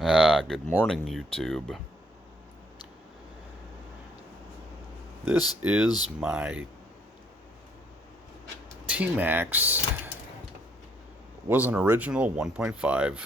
Good morning, YouTube. This is my T-Maxx. Was an original 1.5.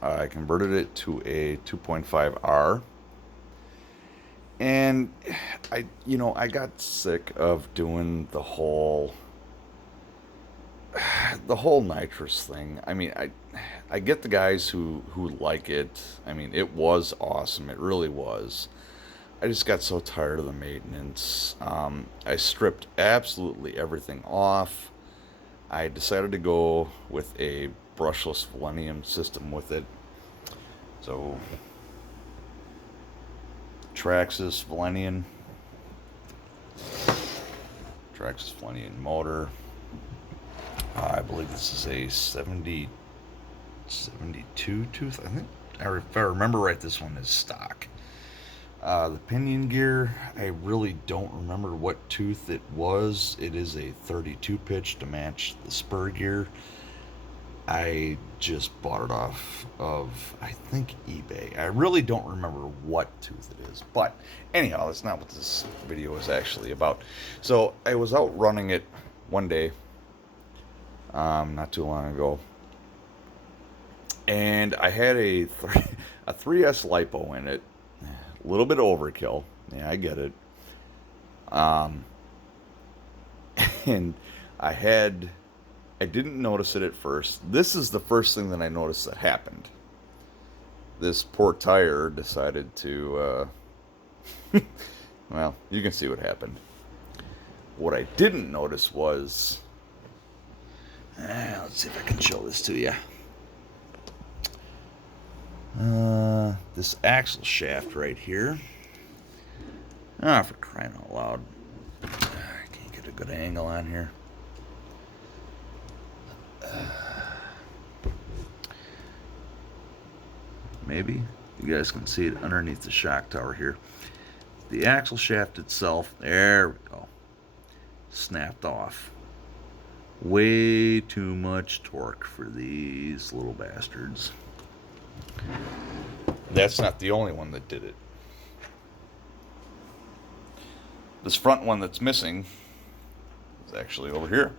I converted it to a 2.5R. And I got sick of doing the whole nitrous thing. I get the guys who like it. It was awesome. It really was. I just got so tired of the maintenance. I stripped absolutely everything off. I decided to go with a brushless selenium system with it. So, Traxxas Selenium, Traxxas Selenium motor. I believe this is a 72 tooth. I think, if I remember right, this one is stock. The pinion gear, I really don't remember what tooth it was. It is a 32 pitch to match the spur gear. I just bought it off of, I think, eBay. I really don't remember what tooth it is. But anyhow, that's not what this video is actually about. So I was out running it one day, not too long ago. And I had a 3S LiPo in it. A little bit of overkill. Yeah, I get it. Um, and I didn't notice it at first. This is the first thing that I noticed that happened. This poor tire decided to, well, you can see what happened. What I didn't notice was, let's see if I can show this to you. This axle shaft right here. For crying out loud. I can't get a good angle on here. Maybe you guys can see it underneath the shock tower here. The axle shaft itself, there we go, snapped off. Way too much torque for these little bastards. That's not the only one that did it. This front one that's missing is actually over here.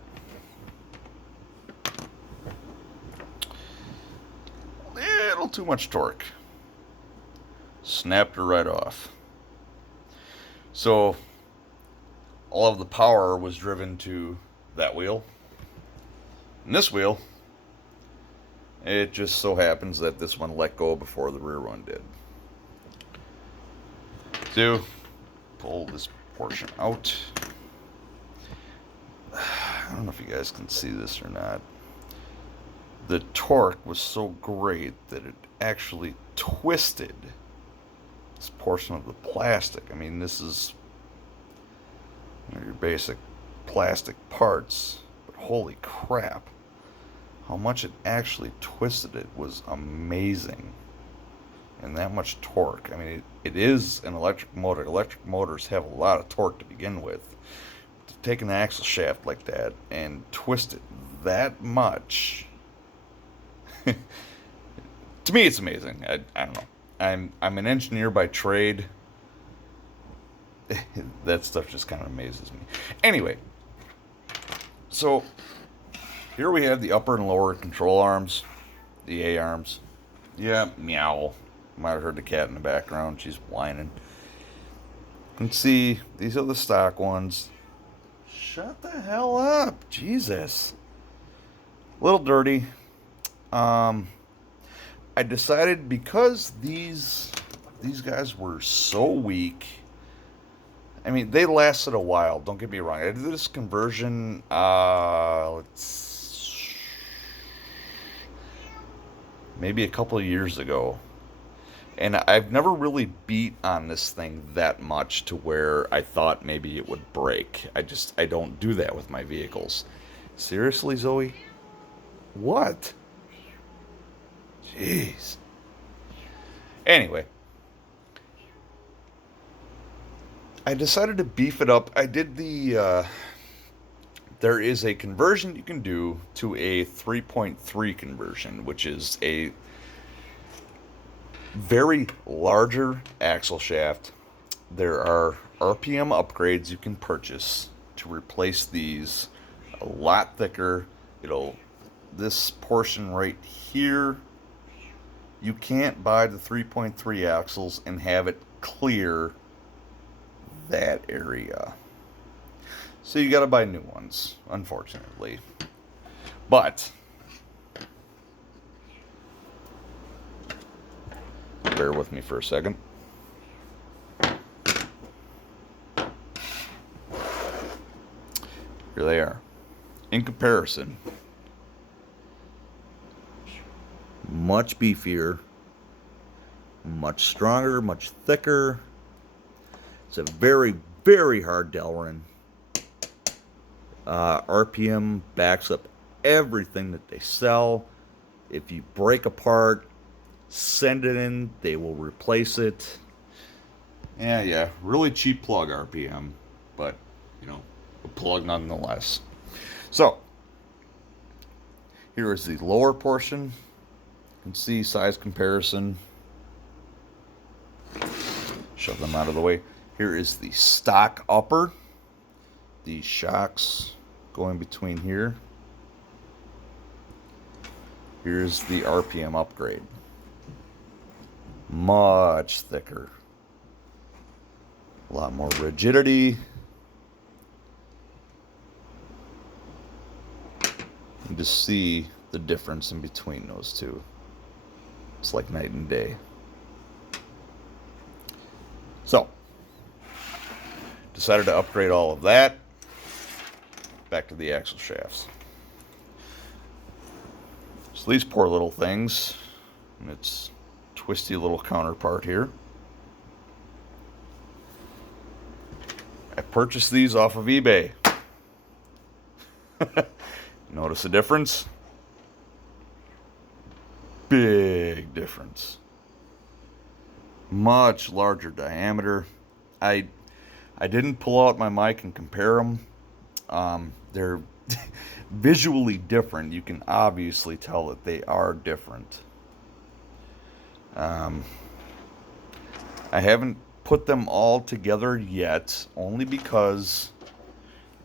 Little too much torque. Snapped her right off. So all of the power was driven to that wheel. And this wheel, it just so happens that this one let go before the rear one did. So, pull this portion out. I don't know if you guys can see this or not. The torque was so great that it actually twisted this portion of the plastic. This is your basic plastic parts, but holy crap. How much it actually twisted it was amazing. And that much torque. It is an electric motor. Electric motors have a lot of torque to begin with. To take an axle shaft like that and twist it that much, to me, it's amazing. I don't know. I'm an engineer by trade. That stuff just kind of amazes me. Anyway, so here we have the upper and lower control arms, the A arms. Yeah, meow. Might have heard the cat in the background. She's whining. You can see these are the stock ones. Shut the hell up. Jesus. A little dirty. I decided because these guys were so weak. They lasted a while. Don't get me wrong. I did this conversion. Maybe a couple of years ago. And I've never really beat on this thing that much to where I thought maybe it would break. I don't do that with my vehicles. Seriously, Zoe? What? Jeez. Anyway, I decided to beef it up. I did there is a conversion you can do to a 3.3 conversion, which is very larger axle shaft. There are RPM upgrades you can purchase to replace these. A lot thicker. It'll this portion right here. You can't buy the 3.3 axles and have it clear that area. So you got to buy new ones, unfortunately. But bear with me for a second. Here they are. In comparison, much beefier, much stronger, much thicker. It's a very, very hard Delrin. RPM backs up everything that they sell. If you break a part, send it in, they will replace it. Yeah, really cheap plug RPM, but a plug nonetheless. So here is the lower portion. You can see size comparison. Shove them out of the way. Here is the stock upper. The shocks going between here. Here's the RPM upgrade. Much thicker. A lot more rigidity. You just see the difference in between those two. It's like night and day. So, decided to upgrade all of that. Back to the axle shafts. So these poor little things, and its twisty little counterpart here. I purchased these off of eBay. Notice the difference? Big difference. Much larger diameter. I didn't pull out my mic and compare them. They're visually different. You can obviously tell that they are different. I haven't put them all together yet, only because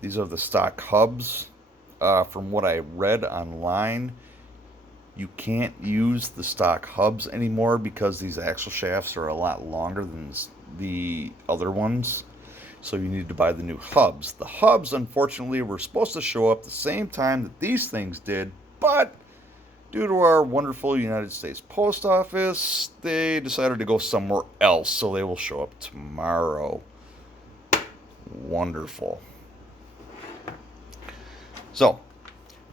these are the stock hubs. From what I read online, you can't use the stock hubs anymore because these axle shafts are a lot longer than the other ones. So you need to buy the new hubs. The hubs, unfortunately, were supposed to show up the same time that these things did, but due to our wonderful United States Post Office, they decided to go somewhere else, so they will show up tomorrow. Wonderful. So,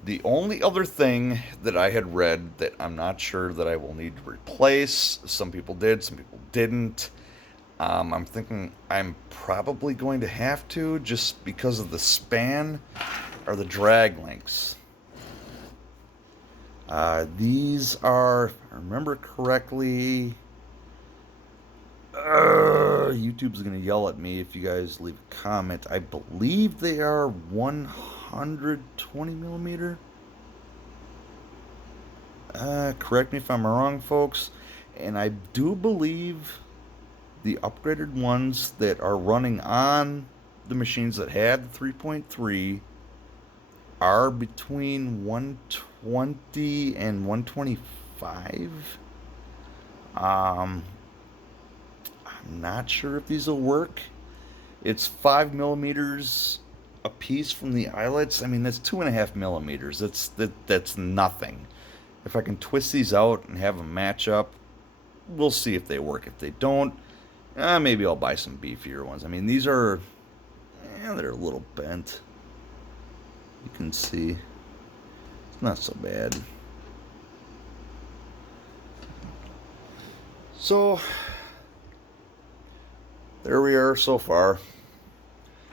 the only other thing that I had read that I'm not sure that I will need to replace, some people did, some people didn't. I'm thinking I'm probably going to have to, just because of the span, are the drag links. These are, if I remember correctly, YouTube's going to yell at me if you guys leave a comment. I believe they are 120 millimeter. Correct me if I'm wrong, folks. And I do believe the upgraded ones that are running on the machines that had the 3.3 are between 120 and 125. I'm not sure if these will work. It's 5 millimeters a piece from the eyelets. I mean, that's 2.5 millimeters. That's nothing. If I can twist these out and have them match up, we'll see if they work. If they don't, maybe I'll buy some beefier ones. I mean, these are, they're a little bent. You can see. It's not so bad. So, there we are so far.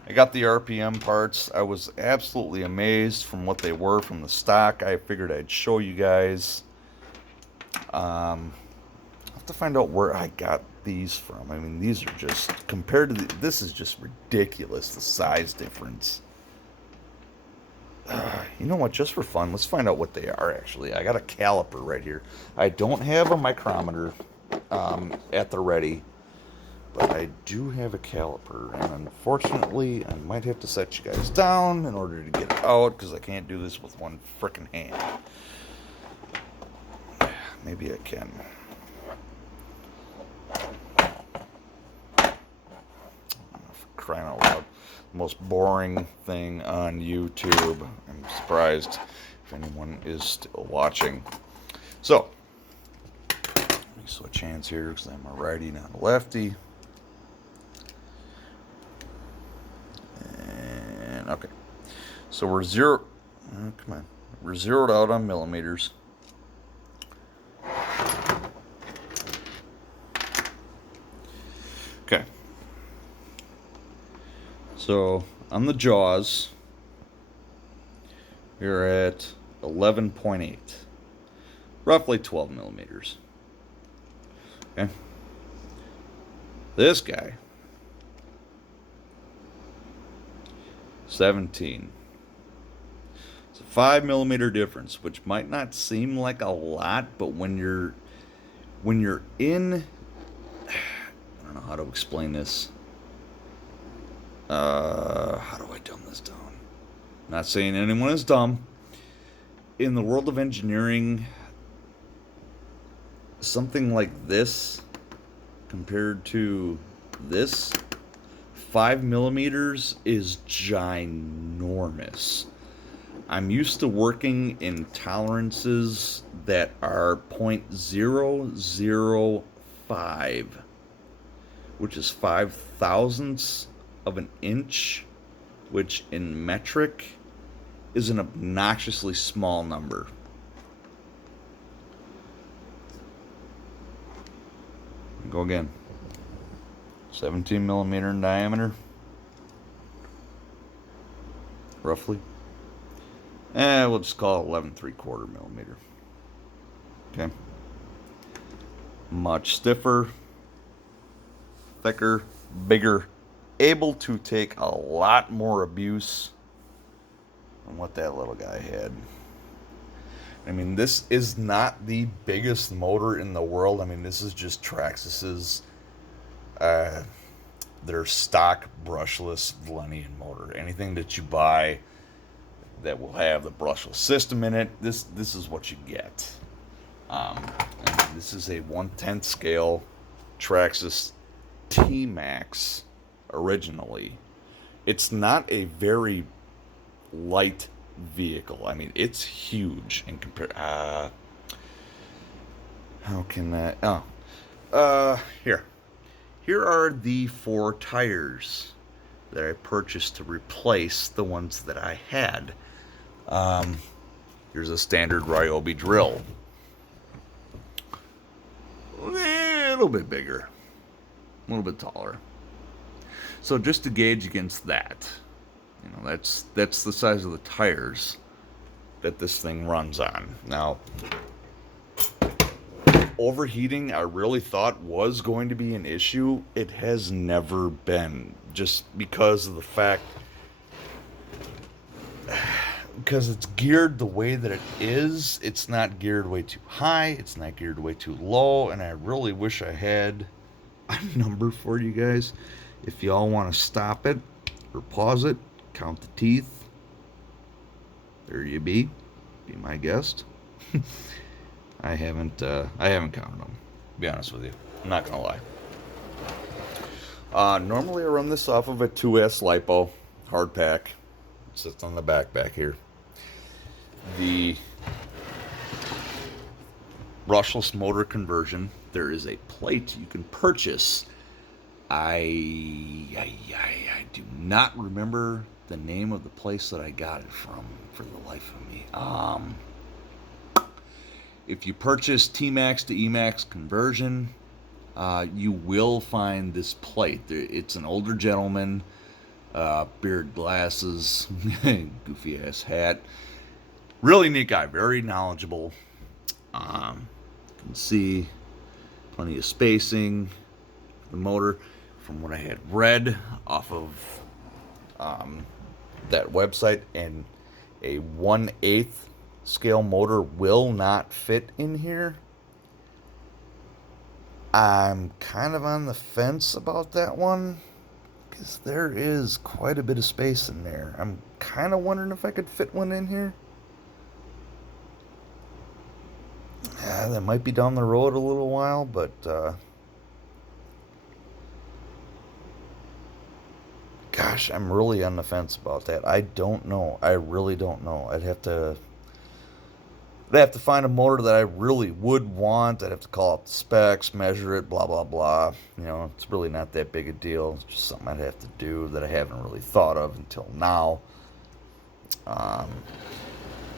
I got the RPM parts. I was absolutely amazed from what they were from the stock. I figured I'd show you guys. I'll have to find out where I got these from. I mean, these are just, compared to this is just ridiculous, the size difference. You know what, just for fun, let's find out what they are actually. I got a caliper right here. I don't have a micrometer. at the ready. But I do have a caliper, and unfortunately, I might have to set you guys down in order to get it out, because I can't do this with one frickin' hand. Maybe I can. For crying out loud. Most boring thing on YouTube. I'm surprised if anyone is still watching. So, let me switch hands here, because I'm a righty, not a lefty. Okay, so we're come on, we're zeroed out on millimeters. Okay, so on the jaws, we're at 11.8, roughly 12 millimeters. Okay, this guy, 17. It's a 5 millimeter difference, which might not seem like a lot, but when you're in, I don't know how to explain this. How do I dumb this down? Not saying anyone is dumb. In the world of engineering, something like this compared to this, 5 millimeters is ginormous. I'm used to working in tolerances that are 0.005, which is 5/1000ths of an inch, which in metric is an obnoxiously small number. Go again. 17 millimeter in diameter, roughly. We'll just call it 11 3/4 millimeter. Okay. Much stiffer, thicker, bigger, able to take a lot more abuse than what that little guy had. I mean, this is not the biggest motor in the world. I mean, this is just Traxxas's their stock brushless Valenian motor. Anything that you buy that will have the brushless system in it, this is what you get. And this is a 1/10 scale Traxxas T-Maxx originally. It's not a very light vehicle. I mean, it's huge in compare. How can that? Here. Here are the 4 tires that I purchased to replace the ones that I had. Here's a standard Ryobi drill. A little bit bigger. A little bit taller. So just to gauge against that, you know, that's the size of the tires that this thing runs on. Now, overheating, I really thought was going to be an issue. It has never been, just because of the fact, because it's geared the way that it is. It's not geared way too high, it's not geared way too low, and I really wish I had a number for you guys. If y'all want to stop it or pause it, count the teeth. There you be my guest. I haven't counted them, to be honest with you. I'm not gonna lie. Normally I run this off of a 2S LiPo hard pack. It sits on the back here. The brushless motor conversion, there is a plate you can purchase. I do not remember the name of the place that I got it from for the life of me. If you purchase T-Maxx to E-Maxx conversion, you will find this plate. It's an older gentleman, beard, glasses, goofy ass hat. Really neat guy, very knowledgeable. You can see plenty of spacing for the motor. From what I had read off of that website, and a 1/8 scale motor will not fit in here. I'm kind of on the fence about that one because there is quite a bit of space in there. I'm kind of wondering if I could fit one in here. That might be down the road a little while, but gosh, I'm really on the fence about that. I don't know. I really don't know. I'd have to find a motor that I really would want. I'd have to call up the specs, measure it, blah blah blah. It's really not that big a deal. It's just something I'd have to do that I haven't really thought of until now. Um,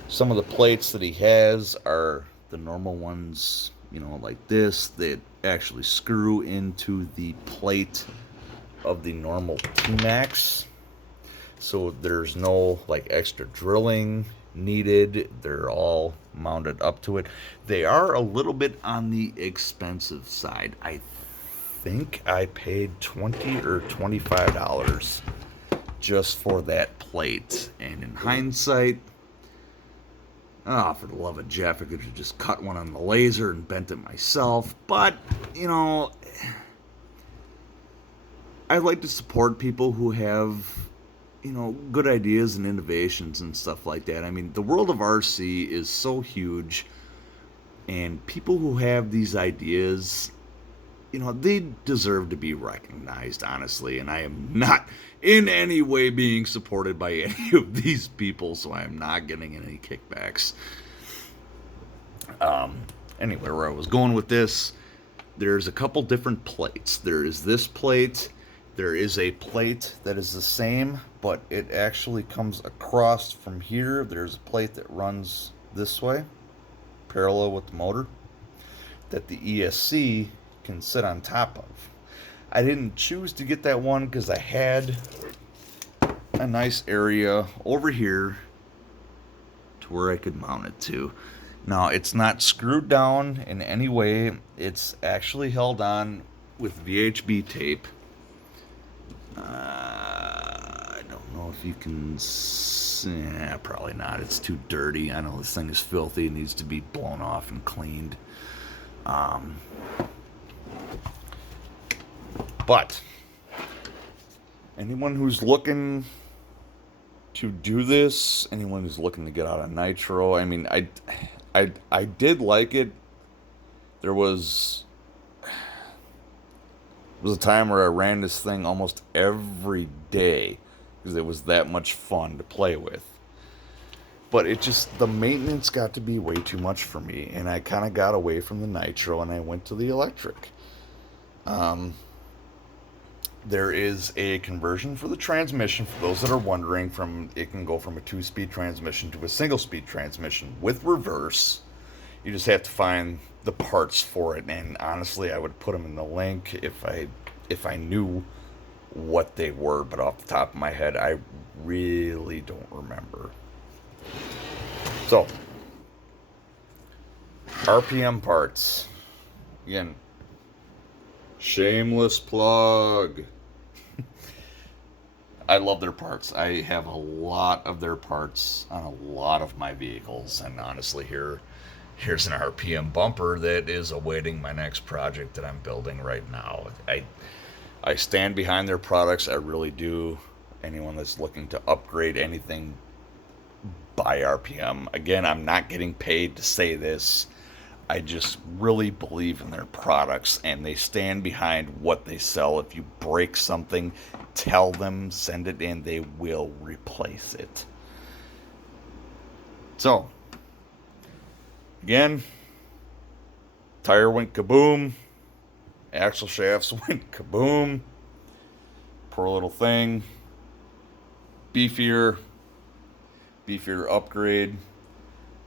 some of the plates that he has are the normal ones, like this, that actually screw into the plate of the normal T-Maxx. So there's no like extra drilling needed. They're all mounted up to it. They are a little bit on the expensive side. I think I paid $20 or $25 just for that plate. And in hindsight, for the love of Jeff, I could have just cut one on the laser and bent it myself. But, I like to support people who have, good ideas and innovations and stuff like that. I mean, the world of RC is so huge, and people who have these ideas, they deserve to be recognized, honestly. And I am not in any way being supported by any of these people, so I am not getting any kickbacks. Anyway, where I was going with this, there's a couple different plates. There is this plate. There is a plate that is the same, but it actually comes across from here. There's a plate that runs this way, parallel with the motor, that the ESC can sit on top of. I didn't choose to get that one because I had a nice area over here to where I could mount it to. Now, it's not screwed down in any way. It's actually held on with VHB tape. I don't know if you can see. Probably not. It's too dirty. I know this thing is filthy. It needs to be blown off and cleaned. But anyone who's looking to do this, anyone who's looking to get out of nitro, I mean, I did like it. There was a time where I ran this thing almost every day because it was that much fun to play with. But the maintenance got to be way too much for me, and I kind of got away from the nitro and I went to the electric. There is a conversion for the transmission, for those that are wondering. It can go from a 2-speed transmission to a single-speed transmission with reverse. You just have to find the parts for it, and honestly, I would put them in the link if I knew what they were, but off the top of my head, I really don't remember. So, RPM parts. Again, shameless plug. I love their parts. I have a lot of their parts on a lot of my vehicles, and honestly, here's an RPM bumper that is awaiting my next project that I'm building right now. I stand behind their products. I really do. Anyone that's looking to upgrade anything, buy RPM. Again, I'm not getting paid to say this. I just really believe in their products, and they stand behind what they sell. If you break something, tell them, send it in, they will replace it. So, again, tire went kaboom, axle shafts went kaboom. Poor little thing. Beefier upgrade.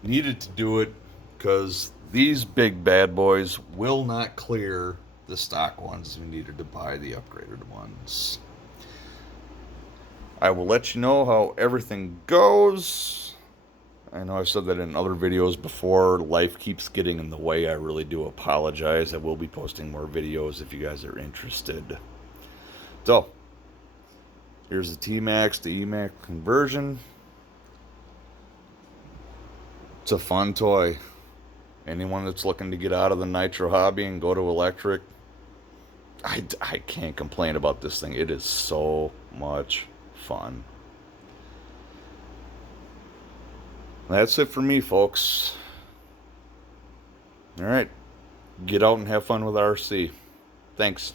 Needed to do it because these big bad boys will not clear the stock ones. We needed to buy the upgraded ones. I will let you know how everything goes. I know I've said that in other videos before. Life keeps getting in the way. I really do apologize. I will be posting more videos if you guys are interested. So, here's the T-Maxx to E-Maxx conversion. It's a fun toy. Anyone that's looking to get out of the nitro hobby and go to electric, I can't complain about this thing. It is so much fun. That's it for me, folks. All right. Get out and have fun with RC. Thanks.